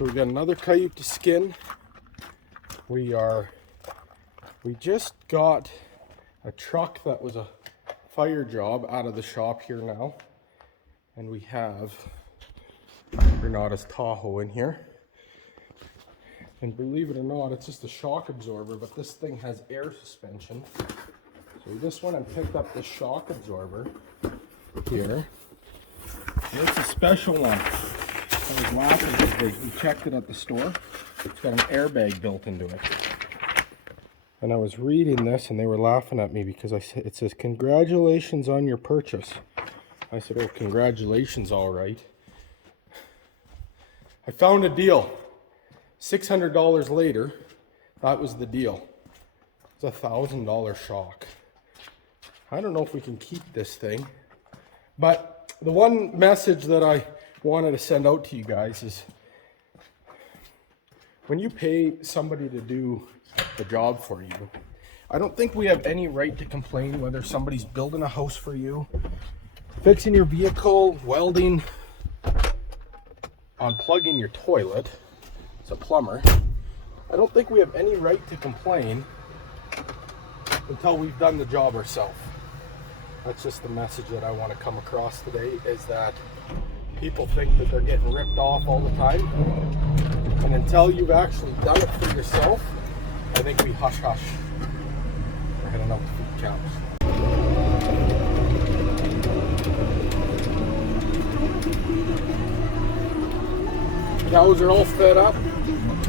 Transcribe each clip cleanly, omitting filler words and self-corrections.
So we got another coyote to skin. We just got a truck that was a fire job out of the shop here now. And we have Renata's Tahoe in here. And believe it or not, it's just a shock absorber, but this thing has air suspension. So we just went and picked up the shock absorber here. And it's a special one. I was laughing because we checked it at the store. It's got an airbag built into it. And I was reading this and they were laughing at me because it says, "Congratulations on your purchase." I said, "Oh, congratulations, all right." I found a deal. $600 later, that was the deal. It's a $1,000 shock. I don't know if we can keep this thing, but the one message that I wanted to send out to you guys is when you pay somebody to do the job for you, I don't think we have any right to complain whether somebody's building a house for you, fixing your vehicle, welding, unplugging your toilet. It's a plumber. I don't think we have any right to complain until we've done the job ourselves. That's just the message that I want to come across today, is that people think that they're getting ripped off all the time. And until you've actually done it for yourself, I think we hush hush. We're heading out to feed cows. Cows are all fed up.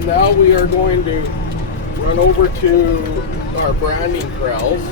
Now we are going to run over to our branding corrals,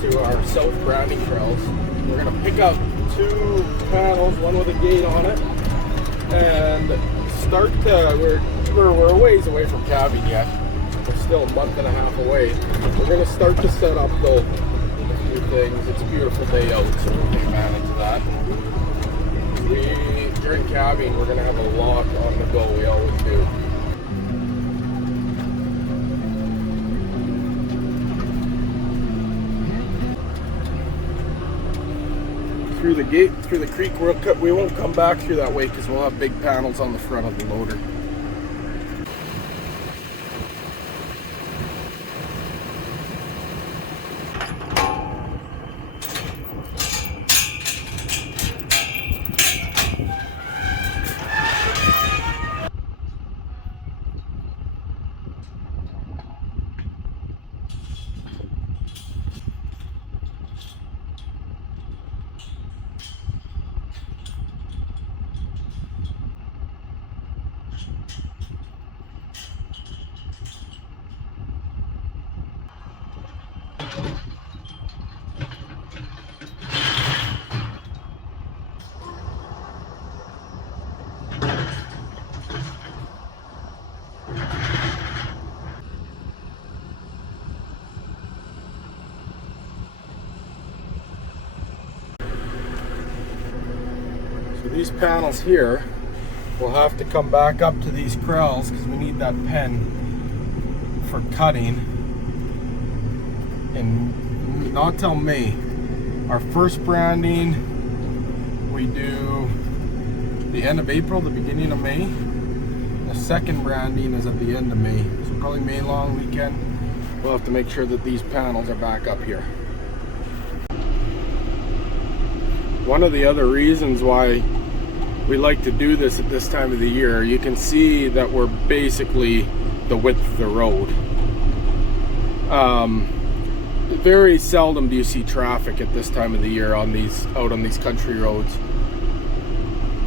to our south branding corrals. We're going to pick up 2 panels, one with a gate on it, and start. We're a ways away from calving yet. We're still a month and a half away. We're going to start to set up though a few things. It's a beautiful day out, so we'll take advantage of that. During calving, we're going to have a lot on the go. We always do. Through the gate, through the creek, we won't come back through that way because we'll have big panels on the front of the loader. So these panels here will have to come back up to these corrals because we need that pen for cutting. And not till May. Our first branding we do the end of April, the beginning of May. The second branding is at the end of May. So probably May long weekend. We'll have to make sure that these panels are back up here. One of the other reasons why we like to do this at this time of the year, you can see that we're basically the width of the road. Very seldom do you see traffic at this time of the year on out on these country roads.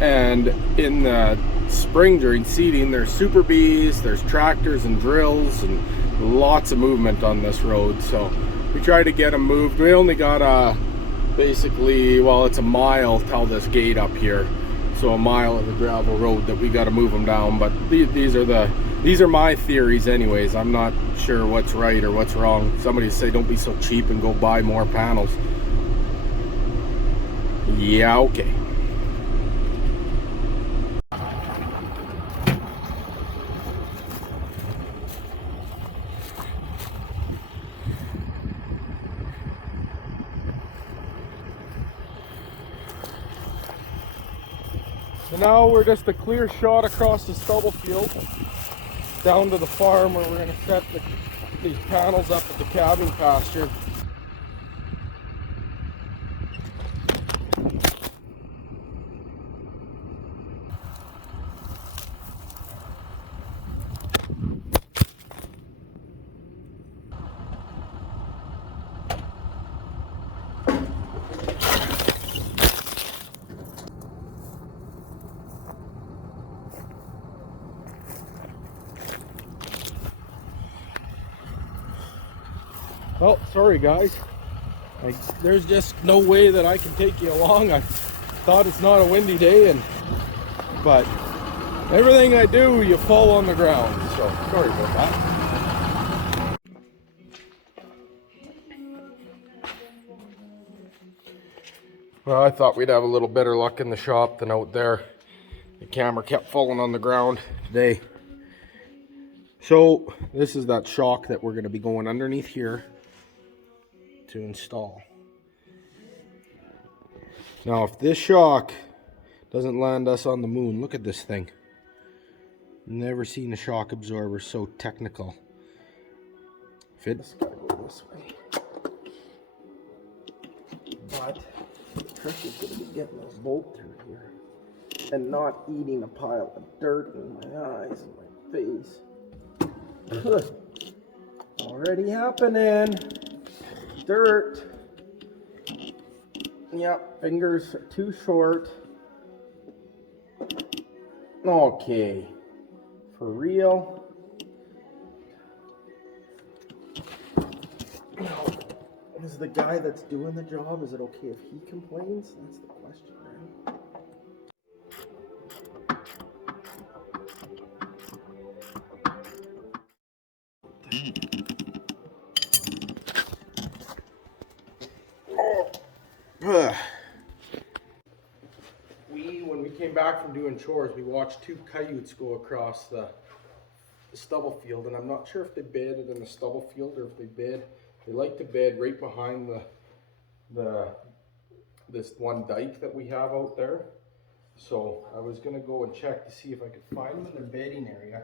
And in the spring during seeding, there's super bees, there's tractors and drills, and lots of movement on this road. So we try to get them moved. We only got basically, well, it's a mile till this gate up here. So a mile of the gravel road that we got to move them down. But these are my theories anyways. I'm not sure what's right or what's wrong. Somebody say don't be so cheap and go buy more panels. Yeah, okay. So now we're just a clear shot across the stubble field down to the farm where we're going to set these panels up at the calving pasture. Well, sorry guys, there's just no way that I can take you along. I thought it's not a windy day, but everything I do, you fall on the ground, so sorry about that. Well, I thought we'd have a little better luck in the shop than out there. The camera kept falling on the ground today. So this is that shock that we're going to be going underneath here to install. Now if this shock doesn't land us on the moon, look at this thing. Never seen a shock absorber so technical. If it's gotta go this way. But the trick is gonna be getting this bolt through here and not eating a pile of dirt in my eyes and my face. Already happening. Dirt. Yep, fingers are too short. Okay, for real. Now, is the guy that's doing the job, is it okay if he complains? That's the question, right? When we came back from doing chores, we watched two coyotes go across the stubble field, and I'm not sure if they bedded in the stubble field or if they bed. They like to bed right behind this one dike that we have out there. So I was gonna go and check to see if I could find them in their bedding area.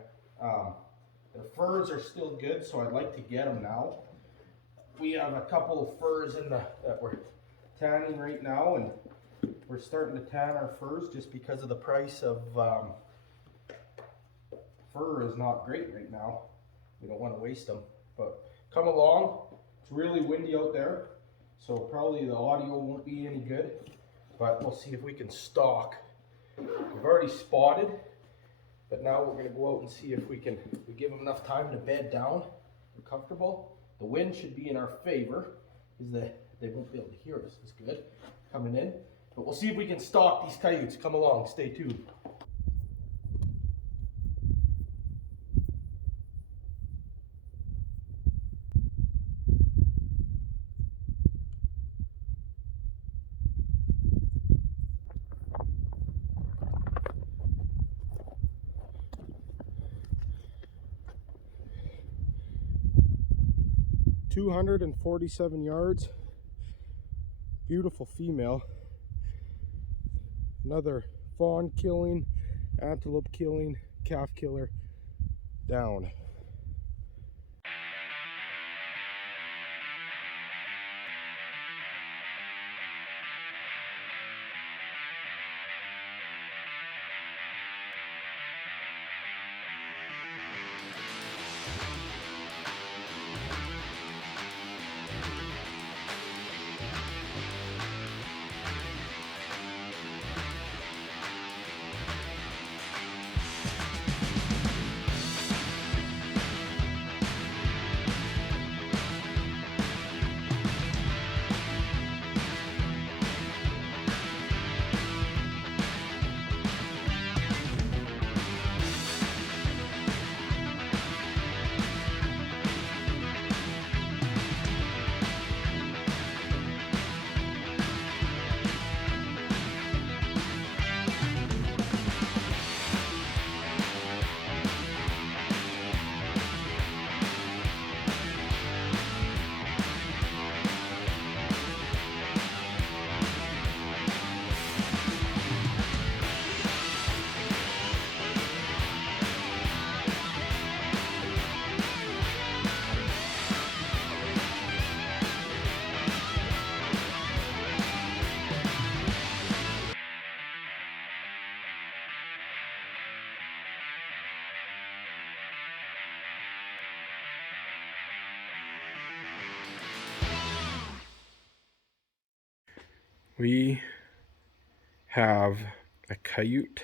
Their furs are still good, so I'd like to get them now. We have a couple of furs that we're tanning right now, and we're starting to tan our furs just because of the price of fur is not great right now. We don't want to waste them, but come along. It's really windy out there, so probably the audio won't be any good, but we'll see if we can stalk. We've already spotted, but now we're going to go out and see if we give them enough time to bed down. They're comfortable. The wind should be in our favor, because they won't be able to hear us as good coming in. But we'll see if we can stalk these coyotes. Come along, stay tuned. $247 yards. Beautiful female. Another fawn killing, antelope killing, calf killer down. we have a coyote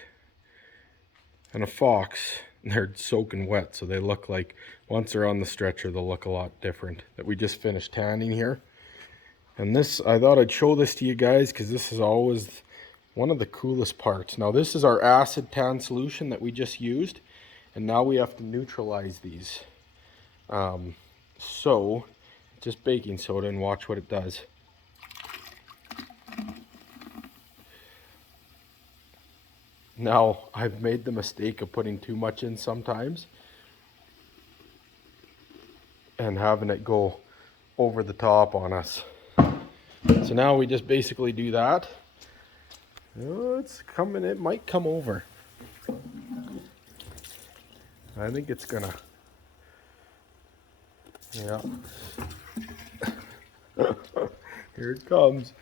and a fox. They're soaking wet, so they look like, once they're on the stretcher, they'll look a lot different, that we just finished tanning here. And this, I thought I'd show this to you guys because this is always one of the coolest parts. Now this is our acid tan solution that we just used, and now we have to neutralize these. So just baking soda, and watch what it does. Now, I've made the mistake of putting too much in sometimes and having it go over the top on us. So now we just basically do that. Oh, it's coming, it might come over. I think it's gonna, yeah. Here it comes.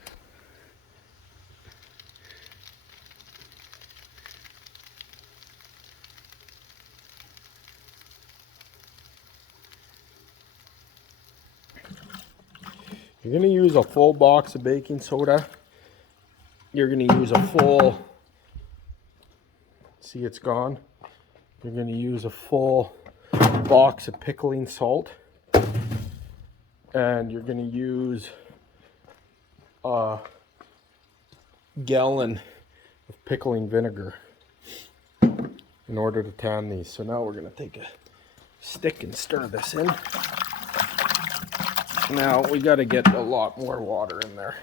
You're going to use a full box of baking soda. You're going to use a full, see it's gone. You're going to use a full box of pickling salt. And you're going to use a gallon of pickling vinegar in order to tan these. So now we're going to take a stick and stir this in. Now we got to get a lot more water in there.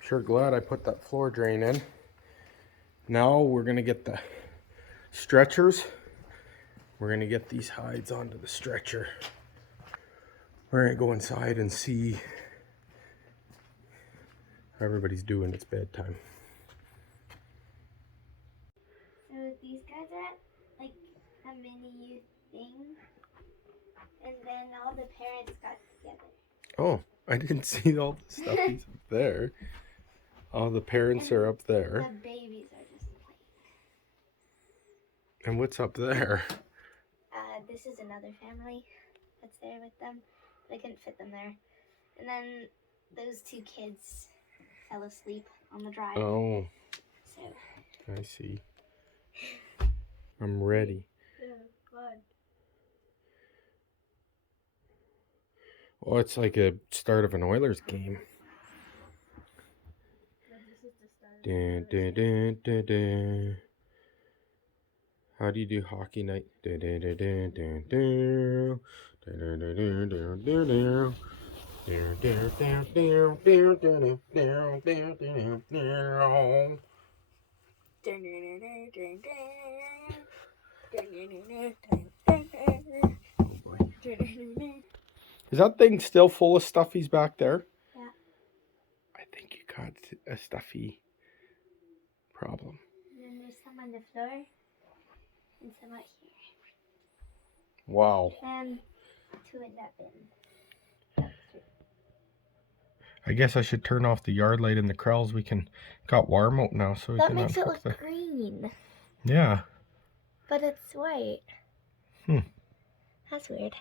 Sure glad I put that floor drain in. Now we're gonna get the stretchers. We're gonna get these hides onto the stretcher. We're gonna go inside and see how everybody's doing. It's bedtime. So these guys are at like a mini thing, and then all the parents got together. Oh, I didn't see all the stuffies up there. All the parents are up there. The babies are just playing. And what's up there? This is another family that's there with them. They couldn't fit them there. And then those two kids fell asleep on the drive. Oh, So I see. I'm ready. yeah, good. Oh, it's like a start of an Oilers game. Dun, dun, dun, dun, dun. How do you do hockey night? Dun, dun, dun, dun, dun, dun. Dun, dun, dun, dun, dun, dun, dun. Dun, dun, dun, dun, dun, dun, dun, dun, dun, dun. Oh boy. Is that thing still full of stuffies back there? Yeah. I think you got a stuffy problem. And then there's some on the floor and some out here. Wow. And two in that bin. I guess I should turn off the yard light and the corrals. We got warm out now, so we That can makes it unhook look green. Yeah. But it's white. Hmm. That's weird.